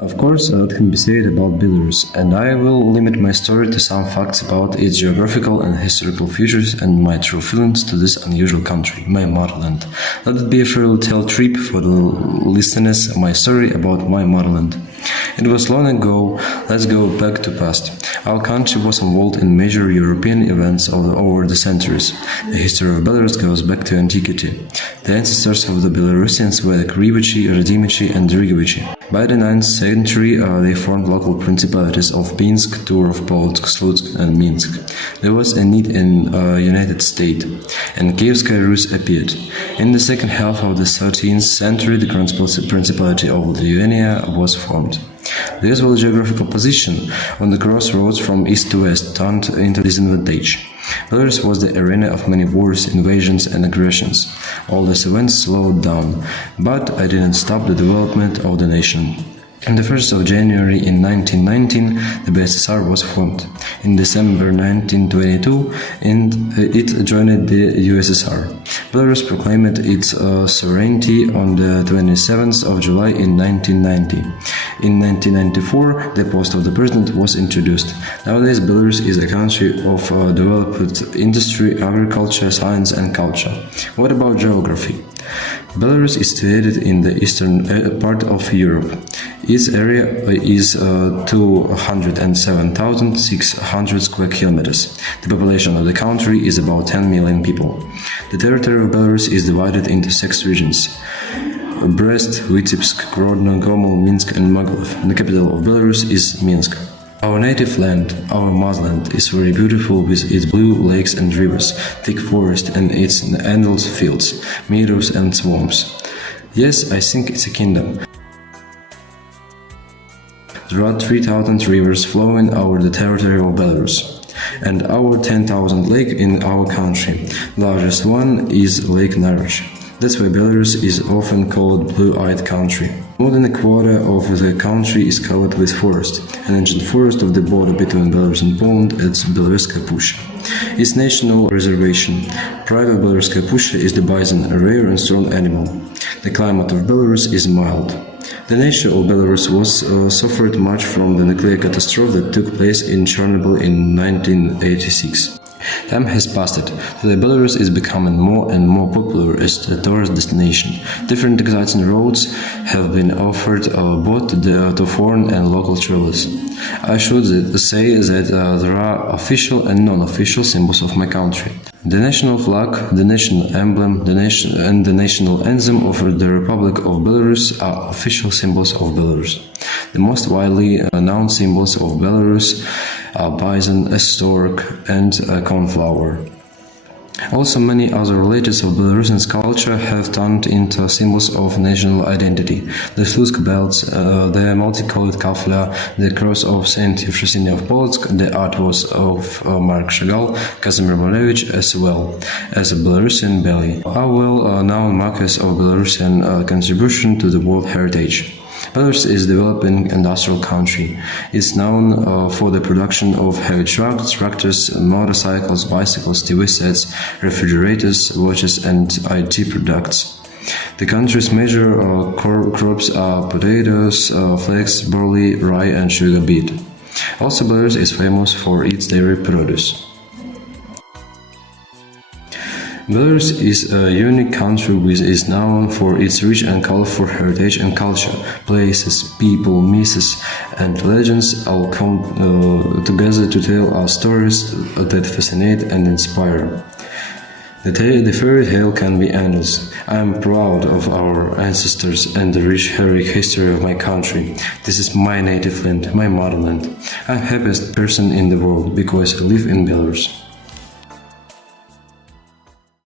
Of course, a lot can be said about Belarus, and I will limit my story to some facts about its geographical and historical features and my true feelings to this unusual country, my motherland. Let it be a fairy tale trip for the listeners, my story about my motherland. It was long ago, let's go back to past. Our country was involved in major European events over the centuries. The history of Belarus goes back to antiquity. The ancestors of the Belarusians were the Krivichi, Radimichi and Drigovichi. By the 9th century, they formed local principalities of Pinsk, Turov, Polotsk, Slutsk and Minsk. There was a need in a united state, and Kievskaya Rus appeared. In the second half of the 13th century, the Principality of Lithuania was formed. The usual geographical position on the crossroads from east to west turned into disadvantage. Belarus was the arena of many wars, invasions and aggressions. All these events slowed down, but I didn't stop the development of the nation. On the 1st of January in 1919, the BSSR was formed. In December 1922, it joined the USSR. Belarus proclaimed its sovereignty on the 27th of July in 1990. In 1994, the post of the president was introduced. Nowadays, Belarus is a country of developed industry, agriculture, science and culture. What about geography? Belarus is situated in the eastern part of Europe. Its area is 207,600 square kilometers. The population of the country is about 10 million people. The territory of Belarus is divided into 6 regions: Brest, Vitebsk, Grodno, Gomel, Minsk and Maglev. The capital of Belarus is Minsk. Our native land, our motherland, is very beautiful with its blue lakes and rivers, thick forest and its endless fields, meadows and swamps. Yes, I think it's a kingdom. There are 3,000 rivers flowing over the territory of Belarus, and over 10,000 lakes in our country. The largest one is Lake Naroch. That's why Belarus is often called blue-eyed country. More than a quarter of the country is covered with forest. An ancient forest of the border between Belarus and Poland is Belaruskaya Pusha. Its national reservation. Pride of Belaruskaya Pusha is the bison, a rare and strong animal. The climate of Belarus is mild. The nation of Belarus suffered much from the nuclear catastrophe that took place in Chernobyl in 1986. Time has passed, so Belarus is becoming more and more popular as a tourist destination. Different exciting roads have been offered both to foreign and local travelers. I should say that there are official and non-official symbols of my country. The national flag, the national emblem, and the national anthem of the Republic of Belarus are official symbols of Belarus. The most widely known symbols of Belarus are bison, a stork, and a cornflower. Also, many other relatives of Belarusian culture have turned into symbols of national identity. The Slutsk belts, the multicolored kafla, the cross of Saint Euphrosyne of Polotsk, the artworks of Mark Chagall, Kazimir Malevich, as well as a Belarusian belly, are well-known markers of Belarusian contribution to the world heritage. Belarus is a developing industrial country. It's known for the production of heavy trucks, tractors, motorcycles, bicycles, TV sets, refrigerators, watches and IT products. The country's major crops are potatoes, flax, barley, rye and sugar beet. Also, Belarus is famous for its dairy produce. Belarus is a unique country which is known for its rich and colorful heritage and culture. Places, people, myths and legends all come together to tell our stories that fascinate and inspire. The fairy tale can be endless. I am proud of our ancestors and the rich heroic history of my country. This is my native land, my motherland. I'm the happiest person in the world because I live in Belarus.